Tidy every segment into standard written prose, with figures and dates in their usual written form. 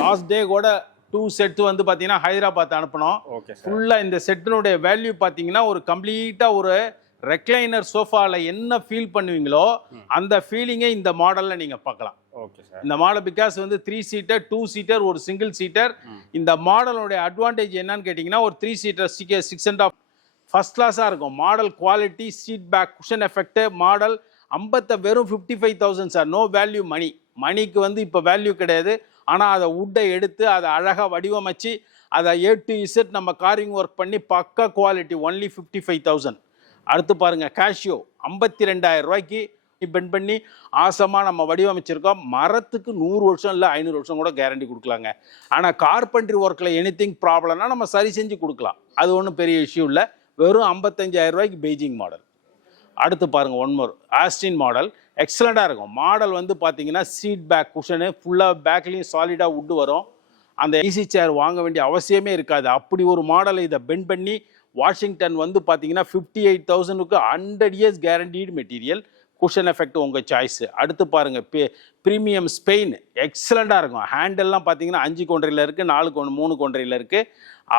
Last day கூட 2 set வந்து பார்த்தீங்கன்னா ஹைதராபாத் அனுப்பணும். Okay sir. ஃபுல்லாக இந்த செட்டினுடைய வேல்யூ பார்த்தீங்கன்னா ஒரு கம்ப்ளீட்டாக ஒரு ரெக்லைனர் சோஃபாவில் என்ன ஃபீல் பண்ணுவீங்களோ அந்த ஃபீலிங்கை இந்த மாடலில் நீங்கள் பார்க்கலாம். Okay sir. இந்த மாடல் பிகாஸ் வந்து 3 சீட்டர் 2 சீட்டர் ஒரு சிங்கிள் சீட்டர். இந்த மாடலுடைய அட்வான்டேஜ் என்னன்னு கேட்டிங்கன்னா ஒரு 3 சீட்டர் 6.5 ஃபர்ஸ்ட் கிளாஸாக இருக்கும். Model quality, seat back, cushion effect, model வெறும் 55,000 சார். நோ வேல்யூ மணி. மணிக்கு வந்து இப்போ வேல்யூ கிடையாது. ஆனால் அதை உட்டை எடுத்து அதை அழகாக வடிவமைச்சு அதை A to Z நம்ம காரிங் ஒர்க் பண்ணி பக்கா குவாலிட்டி. ஒன்லி 55,000. அடுத்து பாருங்கள் கேஷியோ 52,000 ரூபாய்க்கு பெண்ட் பண்ணி ஆசமாக நம்ம வடிவமைச்சிருக்கோம். மரத்துக்கு 100 வருஷம் இல்லை 500 வருஷம் கூட கேரண்டி கொடுக்கலாங்க. ஆனால் கார்பென்ட்ரி ஒர்க்கில் எனிதிங் ப்ராப்ளம்னா நம்ம சரி செஞ்சு கொடுக்கலாம். அது ஒன்றும் பெரிய இஷ்யூ இல்லை. வெறும் 55,000 ரூபாய்க்கு பெய்ஜிங் மாடல். அடுத்து பாருங்கள் ஒன் மோர் ஆஸ்டின் மாடல். எக்ஸலண்ட்டாக இருக்கும். மாடல் வந்து பார்த்தீங்கன்னா சீட் பேக் குஷனு ஃபுல்லாக பேக்லேயும் சாலிடாக உட்டு வரும். அந்த ஈஸி சேர் வாங்க வேண்டிய அவசியமே இருக்காது. அப்படி ஒரு மாடலை இதை பெண்ட் பண்ணி வாஷிங்டன் வந்து பார்த்தீங்கன்னா 58,000க்கு 100 years guaranteed material. Cushion effect உங்கள் சாய்ஸு. அடுத்து பாருங்கள் ப்ரீமியம் ஸ்பெயின். எக்ஸலண்ட்டாக இருக்கும். ஹேண்டல்லாம் பார்த்தீங்கன்னா 5 கொன்றையில் இருக்குது, 3 கொன்றையில் இருக்குது.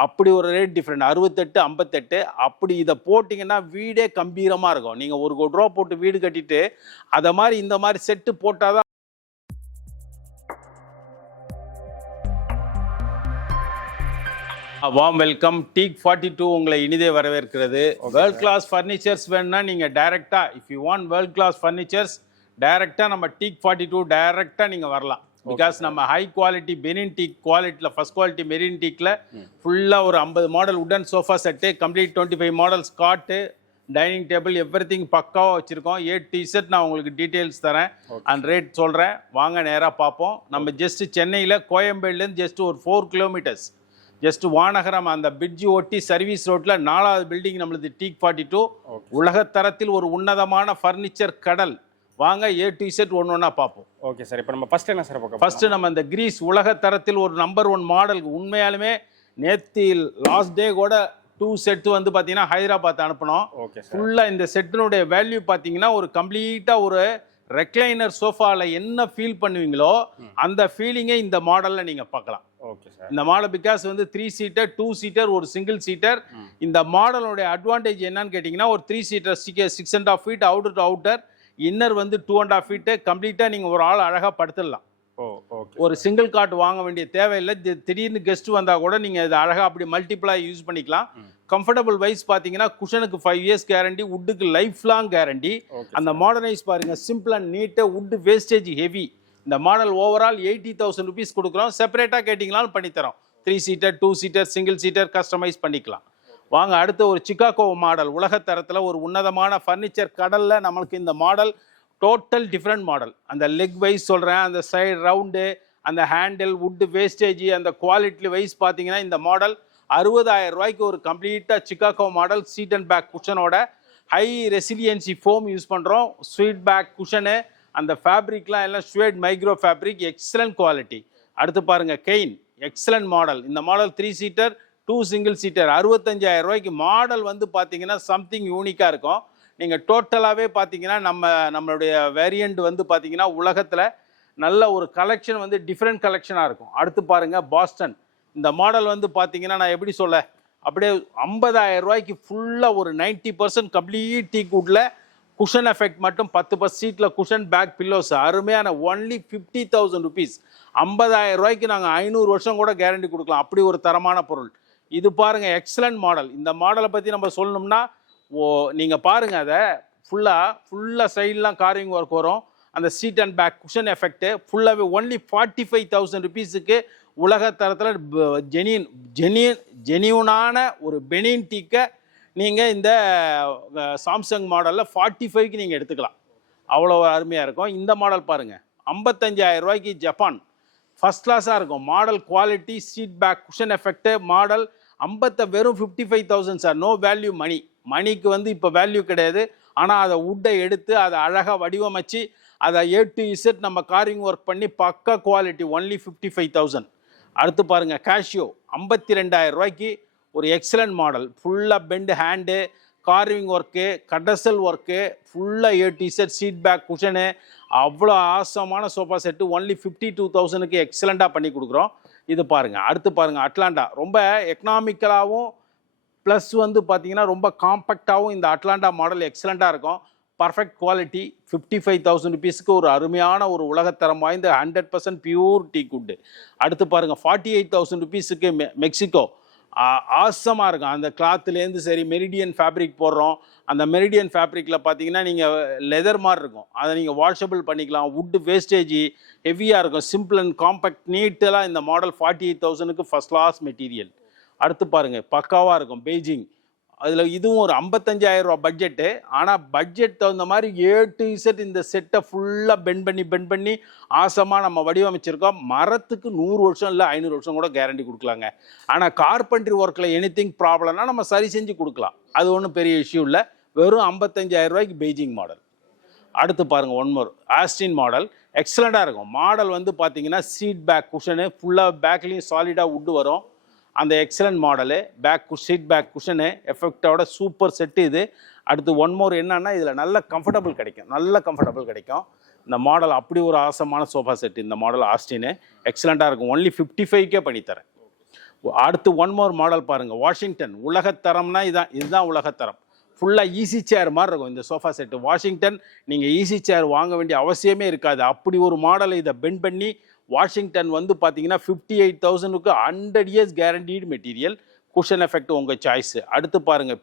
அப்படி ஒரு ரேட் டிஃப்ரெண்ட். 68, 58. அப்படி இதை போட்டிங்கன்னா வீடே கம்பீரமாக இருக்கும். நீங்கள் 1 கோடி ரூபா போட்டு வீடு கட்டிட்டு அதை மாதிரி இந்த மாதிரி செட்டு போட்டால் தான். Warm welcome. டீக் 42 உங்களை இனிதே வரவேற்கிறது. வேர்ல்ட் கிளாஸ் ஃபர்னிச்சர்ஸ் வேணும்னா நீங்கள் டைரெக்டாக if you want world class furnitures டைரெக்டாக நம்ம டீக் 42 டைரெக்டாக நீங்கள் வரலாம். பிகாஸ் நம்ம ஹை குவாலிட்டி பெனின் டீக் குவாலிட்டியில் ஃபர்ஸ்ட் குவாலிட்டி மெரின் டீக்கில் ஃபுல்லாக ஒரு 50 மாடல் உடன் சோஃபா செட்டு, கம்ப்ளீட் 25 மாடல்ஸ் காட்டு, டைனிங் டேபிள், எவ்ரிதிங் பக்காவாக வச்சுருக்கோம். A to Z நான் உங்களுக்கு டீட்டெயில்ஸ் தரேன் அண்ட் ரேட் சொல்கிறேன். வாங்க நேராக பார்ப்போம். நம்ம ஜஸ்ட் சென்னையில் கோயம்பேடுலேருந்து ஜஸ்ட் ஒரு 4 கிலோமீட்டர்ஸ், ஜஸ்ட் வானகரம் அந்த பிரிட்ஜ் ஒட்டி சர்வீஸ் ரோட்டில் 4வது பில்டிங் நம்மளது டீக் 42. உலகத்தரத்தில் ஒரு உன்னதமான ஃபர்னிச்சர் கடல். வாங்க A to Z ஒன்றா பார்ப்போம். Okay sir. இப்போ நம்ம ஃபர்ஸ்ட் என்ன சார் பார்க்க? ஃபர்ஸ்ட்டு நம்ம இந்த கிரீஸ் உலகத்தரத்தில் ஒரு நம்பர் 1 மாடல். உண்மையாலுமே நேற்று லாஸ்ட் டே கூட 2 செட் வந்து பார்த்தீங்கன்னா ஹைதராபாத் அனுப்பணும். Okay sir. ஃபுல்லாக இந்த செட்டினுடைய வேல்யூ பார்த்தீங்கன்னா ஒரு கம்ப்ளீட்டாக ஒரு ரெக்லைனர் சோஃபாவில் என்ன ஃபீல் பண்ணுவீங்களோ அந்த ஃபீலிங்கை இந்த மாடலில் நீங்கள் பார்க்கலாம். Okay sir. இந்த மாடல் பிகாஸ் வந்து 3 சீட்டர் 2 சீட்டர் ஒரு சிங்கிள் சீட்டர். இந்த மாடலுடைய அட்வான்டேஜ் என்னன்னு கேட்டிங்கன்னா ஒரு 3 seater 6.5 feet outer to outer, inner வந்து 2.5 feet. கம்ப்ளீட்டாக நீங்கள் ஒரு ஆள் அழகாக படுத்துடலாம். ஒரு சிங்கிள் காட் வாங்க வேண்டிய தேவையில்லை. திடீர்னு கெஸ்ட் வந்தால் கூட நீங்கள் இதை அழகாக அப்படி மல்டிப்ளாக யூஸ் பண்ணிக்கலாம். கம்ஃபர்டபுள் வைஸ் பார்த்தீங்கன்னா குஷனுக்கு 5 years கேரண்டி, உட்டுக்கு லைஃப் லாங் கேரண்டி. அந்த மாடர்னைஸ் பாருங்கள், simple and neat, wood wastage heavy. இந்த மாடல் ஓவரால் 80,000 rupees கொடுக்குறோம். செப்பரேட்டாக கேட்டிங்களாலும் பண்ணித்தரோம். 3 seater 2 seater single seater customise பண்ணிக்கலாம். வாங்க அடுத்து ஒரு சிகாகோ மாடல். உலகத்தரத்தில் ஒரு உன்னதமான ஃபர்னிச்சர் கடலில் நம்மளுக்கு இந்த மாடல் டோட்டல் டிஃப்ரெண்ட் மாடல். அந்த லெக் வைஸ் சொல்கிறேன், அந்த சைடு ரவுண்டு, அந்த ஹேண்டில், உட்டு வேஸ்டேஜ், அந்த குவாலிட்டி வைஸ் பார்த்தீங்கன்னா இந்த மாடல் 60,000 ரூபாய்க்கு ஒரு கம்ப்ளீட்டாக Chicago model. Seat and back குஷனோட ஹை ரெசிலியன்சி ஃபோம் யூஸ் பண்ணுறோம். ஸ்வீட் பேக் குஷனு, அந்த ஃபேப்ரிக்லாம் எல்லாம் suede micro fabric, excellent quality. அடுத்து பாருங்கள் கெயின், எக்ஸலண்ட் மாடல். இந்த மாடல் 3 சீட்டர் 2 சிங்கிள் சீட்டர் 65,000 ரூபாய்க்கு. மாடல் வந்து பார்த்தீங்கன்னா சம்திங் யூனிக்காக இருக்கும். நீங்கள் டோட்டலாகவே பார்த்தீங்கன்னா நம்மளுடைய வேரியண்ட் வந்து பார்த்தீங்கன்னா உலகத்தில் நல்ல ஒரு கலெக்ஷன் வந்து டிஃப்ரெண்ட் கலெக்ஷனாக இருக்கும். அடுத்து பாருங்கள் பாஸ்டன். இந்த மாடல் வந்து பார்த்தீங்கன்னா நான் எப்படி சொல்ல, அப்படியே 50,000 ரூபாய்க்கு ஃபுல்லாக ஒரு 90% கம்ப்ளீட் டீக் வுட்டில் குஷன் எஃபெக்ட் மட்டும் 10% சீட்டில் குஷன் பேக் பில்லோஸ் அருமையான. Only 50,000 rupees. 50,000 ரூபாய்க்கு நாங்கள் 500 வருஷம் கூட கேரண்டி கொடுக்கலாம். அப்படி ஒரு தரமான பொருள். இது பாருங்கள் எக்ஸலண்ட் மாடல். இந்த மாடலை பற்றி நம்ம சொல்லணும்னா நீங்கள் பாருங்கள், அதை ஃபுல்லாக சைட்லாம் காரிங் ஒர்க் வரும். அந்த seat and back cushion effect ஃபுல்லாகவே ஒன்லி 45,000 rupeesக்கு உலக தரத்தில் ஜெனியூனான ஒரு பெனின் டீக்கை நீங்கள் இந்த சாம்சங் மாடலில் 45க்கு நீங்கள் எடுத்துக்கலாம். அவ்வளோ அருமையாக இருக்கும். இந்த மாடல் பாருங்கள் 55,000 ரூபாய்க்கு ஜப்பான். ஃபஸ்ட் கிளாஸாக இருக்கும். Model quality, seat back cushion effect, model வெறும் 55,000 சார். நோ வேல்யூ மணி. மணிக்கு வந்து இப்போ வேல்யூ கிடையாது. ஆனால் அதை உட்டை எடுத்து அதை அழகாக வடிவமைச்சு அதை A to Z நம்ம காரிங் ஒர்க் பண்ணி பக்கா குவாலிட்டி. ஒன்லி 55,000. அடுத்து பாருங்கள் கேஷியோ 52,000 ரூபாய்க்கு ஒரு எக்ஸலண்ட் மாடல். ஃபுல்லாக பெண்டு ஹேண்டு, கார்விங் ஒர்க்கு, கடசல் ஒர்க்கு, ஃபுல்லாக A to Z seat back cushion, அவ்வளோ ஆசமான சோஃபா செட்டு ஒன்லி 52,000க்கு எக்ஸலண்ட்டாக பண்ணி கொடுக்குறோம். இது பாருங்கள். அடுத்து பாருங்கள், அட்லாண்டா. ரொம்ப எக்கனாமிக்கலாகவும் ப்ளஸ் வந்து பார்த்தீங்கன்னா ரொம்ப காம்பேக்டாகவும் இந்த அட்லாண்டா மாடல் எக்ஸலண்ட்டாக இருக்கும். Perfect quality. 55,000 ருபீஸுக்கு ஒரு அருமையான ஒரு உலகத்தரம் வாய்ந்த 100% பியூர் டீக் வுட்டு. அடுத்து பாருங்கள், 48,000 ருபீஸுக்கு மெக்சிகோ. ஆசமாக இருக்கும். அந்த கிளாத்துலேருந்து சரி, மெரிடியன் ஃபேப்ரிக் போடுறோம். அந்த மெரிடியன் ஃபேப்ரிக்கில் பார்த்தீங்கன்னா நீங்கள் லெதர் மாதிரி இருக்கும். அதை நீங்கள் வாஷபிள் பண்ணிக்கலாம். வுட்டு வேஸ்டேஜ் ஹெவியாக இருக்கும். சிம்பிள் அண்ட் காம்பேக்ட் நீட்டெல்லாம் இந்த மாடல் 48,000க்கு ஃபஸ்ட் கிளாஸ் மெட்டீரியல். அடுத்து பாருங்கள், பக்காவாக இருக்கும் பெய்ஜிங். அதில் இதுவும் ஒரு 55,000 ரூபா பட்ஜெட்டு. ஆனால் பட்ஜெட் தகுந்த மாதிரி ஏ டு இசட் இந்த செட்டை ஃபுல்லாக பெண்ட் பண்ணி ஆசமாக நம்ம வடிவமைச்சிருக்கோம். மரத்துக்கு 100 வருஷம் இல்லை 500 வருஷம் கூட கேரண்டி கொடுக்கலாங்க. ஆனால் கார்பென்ட்ரி ஒர்க்கில் எனிதிங் ப்ராப்ளம்னா நம்ம சரி செஞ்சு கொடுக்கலாம். அது ஒன்றும் பெரிய இஷ்யூ இல்லை. வெறும் 55,000 ரூபாய்க்கு பெய்ஜிங் மாடல். அடுத்து பாருங்கள், ஒன் மோர் ஆஸ்டின் மாடல். எக்ஸலண்ட்டாக இருக்கும். மாடல் வந்து பார்த்தீங்கன்னா சீட் பேக் குஷனு, ஃபுல்லாக பேக்லேயும் சாலிடாக வுட்டு வரும். அந்த excellent model, seat back cushion எஃபெக்டோட சூப்பர் செட்டு இது. அடுத்து ஒன் மோர் என்னன்னா, இதில் நல்ல கம்ஃபர்டபுள் கிடைக்கும். இந்த மாடல் அப்படி ஒரு ஆசமான சோஃபா செட்டு. இந்த மாடல் ஆஸ்டின்னு எக்ஸலண்ட்டாக இருக்கும். ஒன்லி 55க்கே பண்ணித்தரேன். அடுத்து ஒன் மோர் மாடல் பாருங்கள், வாஷிங்டன். உலகத்தரம்னா இதுதான் உலகத்தரம். ஃபுல்லாக ஈஸி சேர் மாதிரி இருக்கும் இந்த சோஃபா செட்டு. வாஷிங்டன் நீங்கள் ஈஸி சேர் வாங்க வேண்டிய அவசியமே இருக்காது. அப்படி ஒரு மாடலை இதை பெண்ட் பண்ணி வாஷிங்டன் வந்து பார்த்தீங்கன்னா 58,000க்கு 100 years guaranteed material. Cushion effect உங்கள் சாய்ஸு. அடுத்து பாருங்கள்,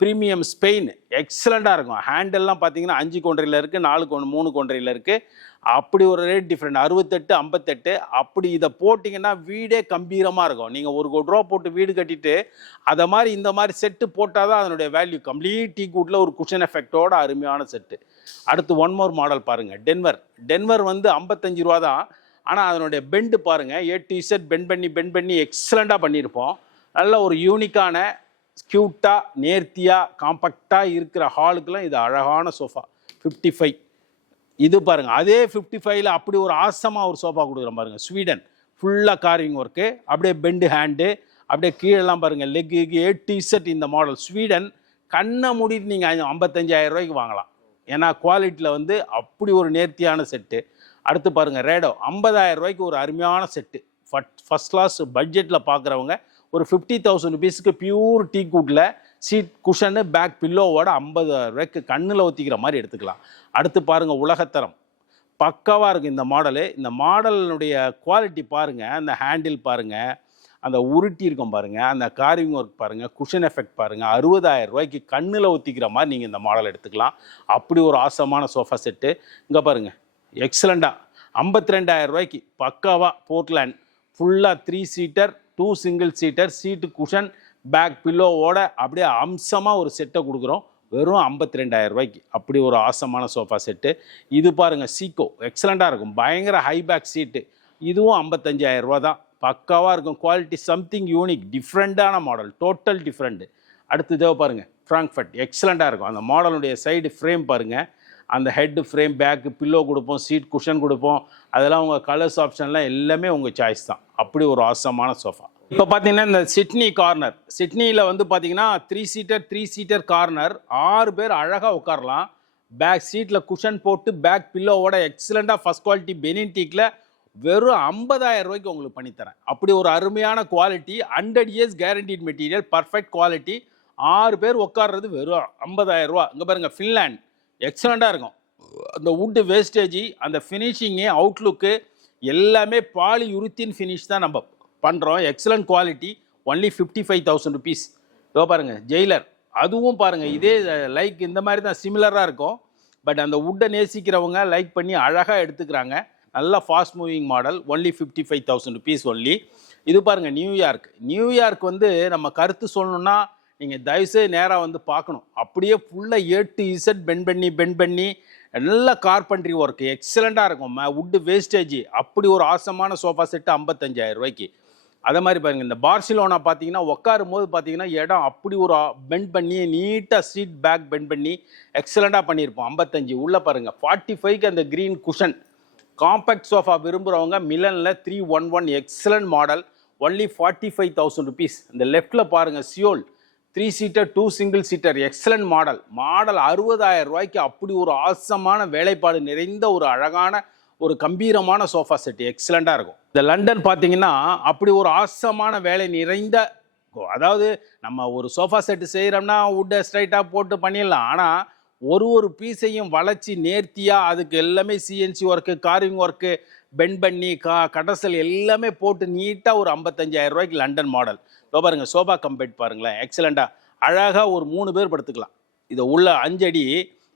ப்ரீமியம் ஸ்பெயின். எக்ஸலண்ட்டாக இருக்கும். ஹேண்டல்லாம் பார்த்தீங்கன்னா 5 கொன்றையில் இருக்குது, 3 கொன்றையில் இருக்குது. அப்படி ஒரு ரேட் டிஃப்ரெண்ட். 68, 58. அப்படி இதை போட்டிங்கன்னா வீடே கம்பீரமாக இருக்கும். நீங்கள் 1 கோடி ரூபா போட்டு வீடு கட்டிட்டு அதை மாதிரி இந்த மாதிரி செட்டு போட்டால் தான் அதனுடைய வேல்யூ. கம்ப்ளீட் டீ குட்டில் ஒரு குஷன் எஃபெக்டோட அருமையான செட்டு. அடுத்து ஒன் மோர் மாடல் பாருங்கள், டென்வர் வந்து 55 ரூபா தான். ஆனால் அதனுடைய பெண்டு பாருங்கள், ஏ டு இசட் பெண்ட் பண்ணி எக்ஸலண்ட்டாக பண்ணியிருப்போம். நல்ல ஒரு யூனிக்கான க்யூட்டாக நேர்த்தியாக காம்பேக்டாக இருக்கிற ஹாலுக்கெல்லாம் இது அழகான சோஃபா. 55. இது பாருங்கள், அதே 55ல் அப்படி ஒரு ஆசமாக ஒரு சோஃபா கொடுக்குறோம் பாருங்கள். ஸ்வீடன். ஃபுல்லாக கார்விங் ஒர்க்கு, அப்படியே பெண்டு ஹேண்டு, அப்படியே கீழெல்லாம் பாருங்கள் லெக்கு ஏ டு இசட். இந்த மாடல் ஸ்வீடன். கண்ணை மூடிட்டு நீங்கள் 55,000 ரூபாய்க்கு வாங்கலாம். ஏன்னா குவாலிட்டியில் வந்து அப்படி ஒரு நேர்த்தியான செட்டு. அடுத்து பாருங்கள், ரேடோ. 50,000 ரூபாய்க்கு ஒரு அருமையான செட்டு. ஃபஸ்ட் கிளாஸ் பட்ஜெட்டில் பார்க்குறவங்க ஒரு 50,000 ருபீஸுக்கு பியூர் டீ குட்டில் சீட் குஷனு பேக் பில்லோவோட 50,000 ரூபாய்க்கு கண்ணில் ஊற்றிக்கிற மாதிரி எடுத்துக்கலாம். அடுத்து பாருங்கள், உலகத்தரம். பக்காவாக இருக்குது இந்த மாடலு. இந்த மாடலினுடைய குவாலிட்டி பாருங்கள். அந்த ஹேண்டில் பாருங்கள், அந்த உருட்டி இருக்கும் பாருங்கள், அந்த கார்விங் ஒர்க் பாருங்கள், குஷன் எஃபெக்ட் பாருங்கள். 60,000 ரூபாய்க்கு கண்ணில் ஊற்றிக்கிற மாதிரி நீங்கள் இந்த மாடல் எடுத்துக்கலாம். அப்படி ஒரு ஆசமான சோஃபா செட்டு. இங்கே பாருங்கள், எக்ஸலண்ட்டாக 52,000 ரூபாய்க்கு பக்காவாக போர்ட்லேண்ட். ஃபுல்லாக 3 சீட்டர் 2 சிங்கிள் சீட்டர் சீட்டு குஷன் பேக் பில்லோவோட அப்படியே அம்சமாக ஒரு செட்டை கொடுக்குறோம். வெறும் 52,000 ரூபாய்க்கு. அப்படி ஒரு ஆசமான சோஃபா செட்டு. இது பாருங்கள், சீக்கோ. எக்ஸலண்ட்டாக இருக்கும். பயங்கர ஹை பேக் சீட்டு. இதுவும் 55,000 ரூபா தான். பக்காவாக இருக்கும். குவாலிட்டி சம்திங் யூனிக், டிஃப்ரெண்ட்டான மாடல், டோட்டல் டிஃப்ரெண்ட்டு. அடுத்து இதோ பாருங்கள், ஃப்ராங்க்ஃபர்ட். எக்ஸலண்ட்டாக இருக்கும். அந்த மாடலுடைய சைடு ஃப்ரேம் பாருங்கள். அந்த ஹெட் ஃப்ரேம், பேக்கு, பில்லோ கொடுப்போம், சீட் குஷன் கொடுப்போம். அதெல்லாம் உங்கள் கலர்ஸ் ஆப்ஷன்லாம் எல்லாமே உங்கள் சாய்ஸ் தான். அப்படி ஒரு ஆசமான சோஃபா. இப்போ பார்த்தீங்கன்னா இந்த சிட்னி கார்னர். சிட்னியில் வந்து பார்த்தீங்கன்னா 3 சீட்டர் கார்னர். 6 பேர் அழகாக உட்காரலாம். பேக் சீட்டில் குஷன் போட்டு பேக் பில்லோவோட எக்ஸலண்ட்டாக ஃபஸ்ட் குவாலிட்டி பெனின் டீக்கில் வெறும் 50,000 ரூபாய்க்கு உங்களுக்கு பண்ணித்தரேன். அப்படி ஒரு அருமையான quality. 100 years guaranteed material, perfect quality. 6 பேர் உட்கார்றது வெறும் 50,000 ரூபா. இங்கே பாருங்கள், ஃபின்லாண்ட். எக்ஸலண்ட்டாக இருக்கும். அந்த வுட்டு வேஸ்டேஜி, அந்த ஃபினிஷிங்கு, அவுட்லுக்கு எல்லாமே பாலி யுரித்தின் ஃபினிஷ் தான் நம்ம பண்ணுறோம். Excellent quality. Only 55,000 rupees. இதோ பாருங்கள், ஜெயிலர். அதுவும் பாருங்கள், இதே லைக் இந்த மாதிரி தான் சிமிலராக இருக்கும். பட் அந்த வுட்டை நேசிக்கிறவங்க லைக் பண்ணி அழகாக எடுத்துக்கிறாங்க. நல்லா fast moving model. Only 55,000 rupees only. இது பாருங்கள், நியூயார்க் வந்து நம்ம கருத்து சொல்லணுன்னா நீங்கள் தயவுசெய்து நேராக வந்து பார்க்கணும். அப்படியே ஃபுல்லாக ஏ டு இசட் பெண்ட் பண்ணி நல்ல கார்பென்ட்ரி ஒர்க்கு எக்ஸலண்ட்டாக இருக்கும். Wood wastage. அப்படி ஒரு ஆசமான சோஃபா செட்டு 55,000 ரூபாய்க்கு. அதே மாதிரி பாருங்கள், இந்த பார்சிலோனா பார்த்தீங்கன்னா உட்காரும் போது பார்த்தீங்கன்னா இடம் அப்படி ஒரு பெண்ட் பண்ணி நீட்டாக சீட் பேக் பெண்ட் பண்ணி எக்ஸலண்ட்டாக பண்ணியிருப்போம். 55. உள்ளே பாருங்கள், 45க்கு அந்த க்ரீன் குஷன். காம்பேக்ட் சோஃபா விரும்புகிறவங்க மிலனில் 311 எக்ஸலண்ட் மாடல். Only 45,000 rupees. இந்த லெஃப்டில் பாருங்கள், Seoul 3 seater 2 single seater excellent model 60,000 ரூபாய்க்கு அப்படி ஒரு ஆசமான வேலைப்பாடு நிறைந்த ஒரு அழகான ஒரு கம்பீரமான சோஃபா செட் எக்ஸலண்ட்டாக இருக்கும். இந்த லண்டன் பார்த்தீங்கன்னா அப்படி ஒரு ஆசமான வேலை நிறைந்த, அதாவது நம்ம ஒரு சோஃபா செட்டு செய்கிறோம்னா வுட்டை ஸ்ட்ரைட்டாக போட்டு பண்ணிடலாம். ஆனால் ஒரு பீஸையும் வளைச்சி நேர்த்தியாக அதுக்கு எல்லாமே CNC work, carving work, bend பண்ணி கடசல் எல்லாமே போட்டு நீட்டாக ஒரு 55,000 ரூபாய்க்கு லண்டன் மாடல். பாருங்கள் சோஃபா கம்பெட் பாருங்களேன், எக்ஸலண்ட்டாக அழகாக ஒரு 3 பேர் படுத்துக்கலாம். இதை உள்ள 5 அடி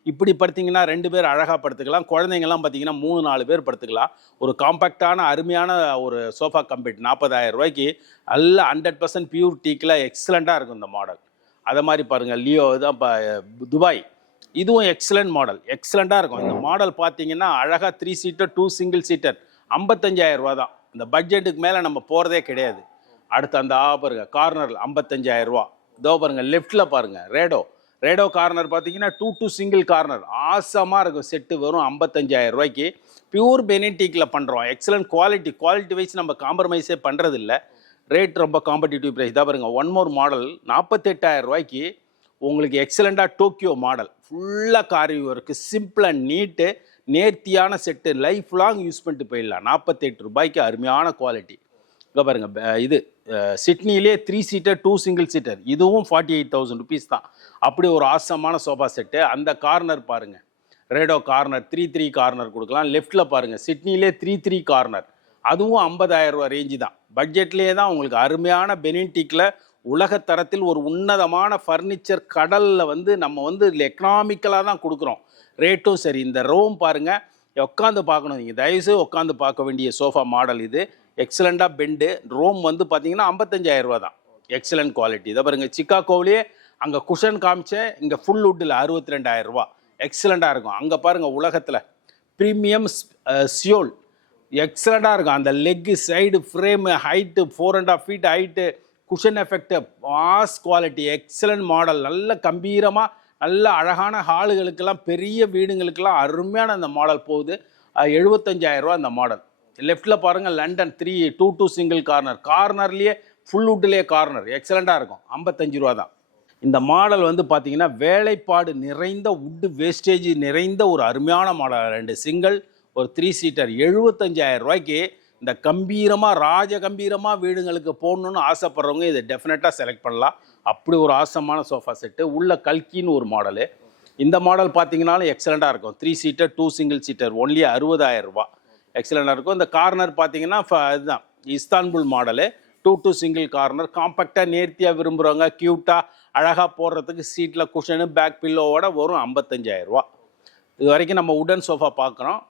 இப்படி படுத்திங்கன்னா 2 பேர் அழகாக படுத்துக்கலாம். குழந்தைங்கள்லாம் பார்த்தீங்கன்னா 3-4 பேர் படுத்துக்கலாம். ஒரு காம்பேக்டான அருமையான ஒரு சோஃபா கம்பெட் 40,000 ரூபாய்க்கு நல்ல 100% பியூர் டீக்கில் எக்ஸலண்ட்டாக இருக்கும் இந்த மாடல். அதை மாதிரி பாருங்கள் லியோ தான் துபாய், இதுவும் எக்ஸலண்ட் மாடல், எக்ஸலண்ட்டாக இருக்கும். இந்த மாடல் பார்த்தீங்கன்னா அழகாக 3 சீட்டர் 2 சிங்கிள் சீட்டர் 55,000 ரூபா தான். இந்த பட்ஜெட்டுக்கு மேலே நம்ம போகிறதே கிடையாது. அடுத்து அந்த பாருங்க கார்னர் 55,000 ரூபா. இதோ பாருங்க லெஃப்டில் பாருங்கள் ரேடோ கார்னர் பார்த்தீங்கன்னா 2 சிங்கிள் கார்னர் ஆசமாக இருக்கும். செட்டு வரும் 55,000 ரூபாய்க்கு. பியூர் பெனிடீக்கில் பண்ணுறோம். எக்ஸலண்ட் குவாலிட்டி வைஸ் நம்ம காம்ப்ரமைஸே பண்ணுறதில்ல. ரேட் ரொம்ப காம்படிட்டிவ் ப்ரைஸ். தான் பாருங்கள் ஒன் மோர் மாடல் 48,000 ரூபாய்க்கு உங்களுக்கு எக்ஸலண்ட்டாக டோக்கியோ மாடல் ஃபுல்லாக கார்விங் ஒர்க்கு, சிம்பிள் அண்ட் நீட்டு, நேர்த்தியான செட்டு, லைஃப் லாங் யூஸ் பண்ணிட்டு போயிடலாம். 48 ரூபாய்க்கு அருமையான குவாலிட்டி. இங்கே பாருங்கள் இது சிட்னிலே 3 சீட்டர் 2 சிங்கிள் சீட்டர், இதுவும் 48,000 ருபீஸ் தான். அப்படி ஒரு ஆசமான சோஃபா செட்டு. அந்த கார்னர் பாருங்கள் ரேடோ கார்னர் 3 கார்னர் கொடுக்கலாம். லெஃப்டில் பாருங்கள் சிட்னிலே 3 கார்னர், அதுவும் 50,000 ரூபா ரேஞ்சு தான். பட்ஜெட்லேயே தான் உங்களுக்கு அருமையான பெனிடீக்கில் உலகத்தரத்தில் ஒரு உன்னதமான ஃபர்னிச்சர் கடலில் நம்ம எக்கனாமிக்கலாக தான் கொடுக்குறோம். ரேட்டும் சரி. இந்த ரோம் பாருங்கள், உட்காந்து பார்க்கணும். நீங்கள் தயவுசெய்து உட்காந்து பார்க்க வேண்டிய சோஃபா மாடல் இது. எக்ஸலண்ட்டாக பெண்டு ரோம் பார்த்தீங்கன்னா 55,000 ரூபா தான். Excellent quality. இதை பாருங்கள் சிக்காகோவிலே அங்கே குஷன் காமிச்சேன், இங்கே ஃபுல் வுட்டில் 62,000 ரூபா. எக்ஸலண்ட்டாக இருக்கும். அங்கே பாருங்கள் உலகத்தில் ப்ரீமியம் சியோல் எக்ஸலண்ட்டாக இருக்கும். அந்த leg side frame height 4.5 feet height, cushion effect, mass quality, excellent model. நல்ல கம்பீரமாக நல்ல அழகான ஹாலுகளுக்கெல்லாம் பெரிய வீடுங்களுக்கெல்லாம் அருமையான அந்த மாடல் போகுது. 75,000 ரூபா அந்த மாடல். லெஃப்டில் பாருங்கள் லண்டன் 2 சிங்கிள் கார்னர்லேயே ஃபுல் வுட்லேயே கார்னர் எக்ஸலண்ட்டாக இருக்கும். 55 ரூபா தான். இந்த மாடல் பார்த்தீங்கன்னா வேலைப்பாடு நிறைந்த வுட்டு வேஸ்டேஜ் நிறைந்த ஒரு அருமையான மாடல். 2 சிங்கிள் ஒரு 3 சீட்டர் 75,000 ரூபாய்க்கு இந்த ராஜகம்பீரமாக வீடுங்களுக்கு போடணுன்னு ஆசைப்படுறவங்க இதை டெஃபினட்டாக செலக்ட் பண்ணலாம். அப்படி ஒரு ஆசமான சோஃபா செட்டு. உள்ள கல்கின்னு ஒரு மாடலு. இந்த மாடல் பார்த்தீங்கன்னாலும் எக்ஸலண்ட்டாக இருக்கும். 3 சீட்டர் 2 சிங்கிள் சீட்டர் ஒன்லி 60,000 ரூபா. எக்ஸலண்ட்டாக இருக்கும். இந்த கார்னர் பார்த்தீங்கன்னா இதுதான் இஸ்தான்புல் மாடலு 2 சிங்கிள் கார்னர். காம்பேக்டாக நேர்த்தியாக விரும்புகிறவங்க க்யூட்டாக அழகாக போடுறதுக்கு சீட்டில் குஷனு பேக் பில்லோவோட வரும் 55,000 ரூபா. இது வரைக்கும் நம்ம உடன் சோஃபா பார்க்குறோம்.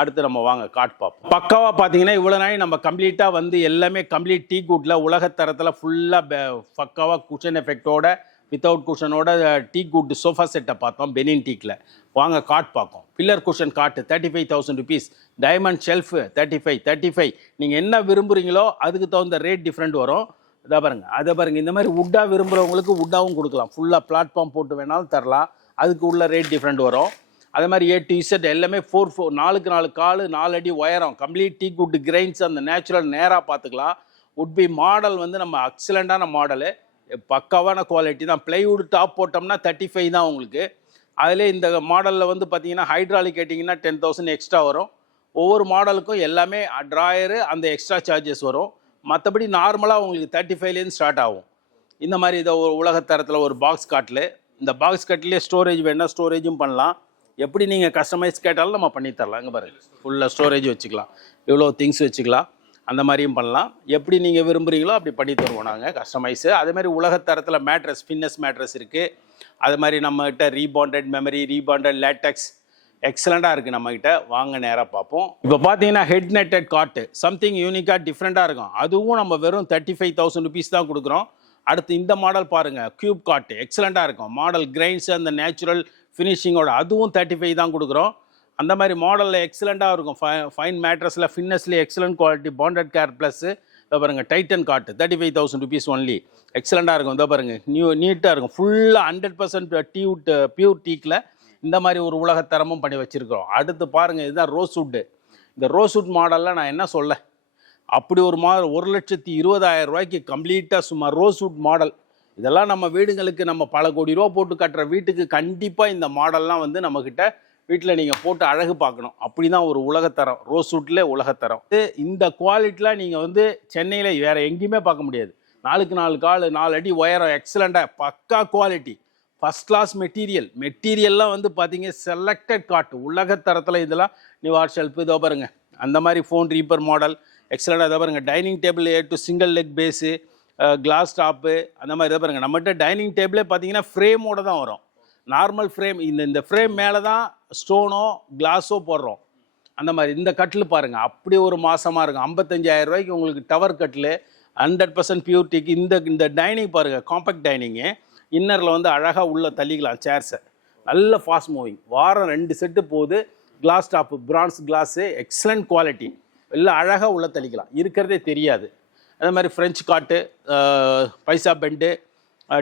அடுத்து நம்ம வாங்க காட் பார்ப்போம். பக்காவாக பார்த்தீங்கன்னா இவ்வளோ நாள் நம்ம கம்ப்ளீட்டாக எல்லாமே கம்ப்ளீட் டீக் வுட்டில் உலகத்தரத்தில் ஃபுல்லாக பக்காவாக குஷன் எஃபெக்டோட வித்தவுட் குஷனோட டீக் வுட் சோஃபா செட்டை பார்த்தோம் பெனின் டீக்கில். வாங்க காட் பார்ப்போம். பில்லர் குஷன் காட்டு 35,000 ருபீஸ். Diamond shelf 35. நீங்கள் என்ன விரும்புகிறீங்களோ அதுக்கு தகுந்த ரேட் டிஃப்ரெண்ட் வரும். இதை பாருங்கள் இந்த மாதிரி வுட்டாக விரும்புகிறவங்களுக்கு வுட்டாகவும் கொடுக்கலாம். ஃபுல்லாக பிளாட்ஃபார்ம் போட்டு வேணாலும் தரலாம். அதுக்கு உள்ள ரேட் டிஃப்ரெண்ட் வரும். அதே மாதிரி A to Z எல்லாமே 4 காலு 4 அடி உயரம் கம்ப்ளீட் டீக் வுட் கிரைன்ஸ் அந்த நேச்சுரல் நேராக பார்த்துக்கலாம். வுட் பி மாடல் நம்ம எக்ஸலண்ட்டான மாடலு, பக்காவான குவாலிட்டி தான். பிளைவுட் டாப் போட்டோம்னா 35 தான் உங்களுக்கு. அதில் இந்த மாடலில் பார்த்தீங்கன்னா ஹைட்ராலிக் கேட்டிங்கன்னா 10,000 எக்ஸ்ட்ரா வரும். ஒவ்வொரு மாடலுக்கும் எல்லாமே ட்ராயரு அந்த எக்ஸ்ட்ரா சார்ஜஸ் வரும். மற்றபடி நார்மலாக உங்களுக்கு 35லேருந்து ஸ்டார்ட் ஆகும். இந்த மாதிரி இதை ஒரு உலகத்தரத்தில் ஒரு பாக்ஸ் காட்டில், இந்த பாக்ஸ் கட்டிலே ஸ்டோரேஜ் வேணால் ஸ்டோரேஜும் பண்ணலாம். எப்படி நீங்கள் கஸ்டமைஸ் கேட்டாலும் நம்ம பண்ணித்தரலாம். இங்கே பாருங்கள் ஃபுல்லாக ஸ்டோரேஜ் வச்சுக்கலாம், இவ்வளோ திங்ஸ் வச்சுக்கலாம், அந்த மாதிரியும் பண்ணலாம். எப்படி நீங்கள் விரும்புகிறீங்களோ அப்படி பண்ணி தருவோம் நாங்கள் கஸ்டமைஸு. அதேமாதிரி உலகத்தரத்தில் மேட்ரஸ் ஃபிட்னஸ் மேட்ரஸ் இருக்குது. அது மாதிரி நம்மகிட்ட ரீபாண்டட் மெமரி, ரீபாண்டட் லேட்டெக்ஸ் எக்ஸலண்ட்டாக இருக்குது நம்மகிட்ட. வாங்க நேராக பார்ப்போம். இப்போ பார்த்தீங்கன்னா ஹெட் நெட்டட் காட்டு சம்திங் யூனிக்காக டிஃப்ரெண்ட்டாக இருக்கும். அதுவும் நம்ம வெறும் 35,000 ருபீஸ் தான் கொடுக்குறோம். அடுத்து இந்த மாடல் பாருங்கள் க்யூப் காட்டு எக்ஸலண்ட்டாக இருக்கும். மாடல் கிரைன்ஸ் அந்த நேச்சுரல் ஃபினிஷிங்கோட அதுவும் 35 தான் கொடுக்குறோம். அந்த மாதிரி மாடலில் எக்ஸலண்ட்டாக இருக்கும். ஃபைன் மேட்ரஸில் ஃபிட்னஸ்லேயே excellent quality bonded care plus. இதை பாருங்கள் டைட்டன் காட்டு 35,000 ருபீஸ் ஒன்லி. எக்ஸலண்ட்டாக இருக்கும். இதை பாருங்கள் நீட்டாக இருக்கும். ஃபுல்லாக 100% பியூர் டீக்கில் இந்த மாதிரி ஒரு உலகத்தரமும் பண்ணி வச்சுருக்கிறோம். அடுத்து பாருங்கள் இதுதான் ரோஸ்வுட்டு. இந்த ரோஸ்வுட் மாடலில் நான் என்ன அப்படி ஒரு மாடல் 1,20,000 ரூபாய்க்கு கம்ப்ளீட்டாக சும்மா ரோஸ்வுட் மாடல் இதெல்லாம் நம்ம வீடுங்களுக்கு நம்ம பல கோடி ரூபா போட்டு கட்டுற வீட்டுக்கு கண்டிப்பாக இந்த மாடல்லாம் வந்து நம்மக்கிட்ட வீட்டில் நீங்கள் போட்டு அழகு பார்க்கணும். அப்படி தான் ஒரு உலகத்தரம், ரோஸ்வுட்ல உலகத்தரம். இந்த குவாலிட்டிலாம் நீங்கள் வந்து சென்னையில் வேறு எங்கேயுமே பார்க்க முடியாது. 4க்கு 4 கால் 4 அடி உயரம், எக்ஸலண்ட்டாக பக்கா குவாலிட்டி, ஃபஸ்ட் கிளாஸ் மெட்டீரியல்லாம் வந்து பார்த்தீங்க செலக்டட் காட்டு உலகத்தரத்தில். இதெல்லாம் நிவார் ஷெல்ஃப் இதோ பாருங்க, அந்த மாதிரி ஃபோன் ரீப்பர் மாடல் எக்ஸலண்ட்டாக இதோ பாருங்க. Dining table A to single leg base, glass top, அந்த மாதிரி இதை பாருங்கள். நம்மகிட்ட டைனிங் டேபிளே பார்த்தீங்கன்னா ஃப்ரேமோடு தான் வரும். நார்மல் ஃப்ரேம், இந்த ஃப்ரேம் மேலே தான் ஸ்டோனோ கிளாஸோ போடுறோம். அந்த மாதிரி இந்த கட்டில் பாருங்கள், அப்படி ஒரு மாசமாக இருக்கும். 55,000 ரூபாய்க்கு உங்களுக்கு டவர் கட்டில் 100% பியூரிட்டிக்கு. இந்த டைனிங் பாருங்கள், காம்பேக்ட் டைனிங்கு. இன்னரில் வந்து அழகாக உள்ளே தள்ளிக்கலாம் சேர்ஸை. நல்ல ஃபாஸ்ட் மூவிங். வாரம் 2 செட்டு போகுது. Glass top, bronze glass, excellent quality. எல்லாம் அழகாக உள்ளே தள்ளிக்கலாம், இருக்கிறதே தெரியாது. அதே மாதிரி ஃப்ரெஞ்ச் காட்டு, பைசா பெண்டு,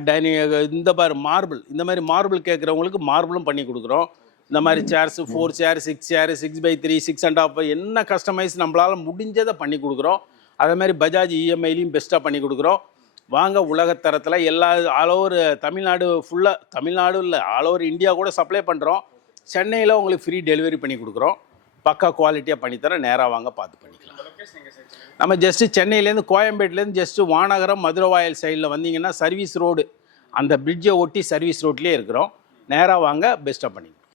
டைனிங், இந்த மாதிரி மார்பிள், இந்த மாதிரி மார்பிள் கேட்குறவங்களுக்கு மார்பிளும் பண்ணி கொடுக்குறோம். இந்த மாதிரி சேர்ஸு 4 சேர் 6 சேர் 6x3 6.5 என்ன கஸ்டமைஸ் நம்மளால் முடிஞ்சதை பண்ணி கொடுக்குறோம். அதே மாதிரி பஜாஜ் இஎம்ஐலையும் பெஸ்ட்டாக பண்ணி கொடுக்குறோம். வாங்க, உலகத்தரத்தில் எல்லா ஆல் ஓவர் தமிழ்நாடு ஃபுல்லாக, தமிழ்நாடு இல்லை ஆல் ஓவர் இந்தியா கூட சப்ளை பண்ணுறோம். சென்னையில் உங்களுக்கு ஃப்ரீ டெலிவரி பண்ணி கொடுக்குறோம். பக்கா குவாலிட்டியாக பண்ணித்தரேன். நேராக வாங்க, பார்த்து பண்ணிக்கலாம். நம்ம ஜஸ்ட்டு சென்னையிலேருந்து கோயம்பேட்டிலேருந்து ஜஸ்ட்டு வானகரம் மதுரவாயல் சைடில் வந்தீங்கன்னா சர்வீஸ் ரோடு, அந்த பிரிட்ஜை ஒட்டி சர்வீஸ் ரோட்லேயே இருக்கிறோம். நேராக வாங்க, பெஸ்ட்டாக பண்ணிக்கலாம்.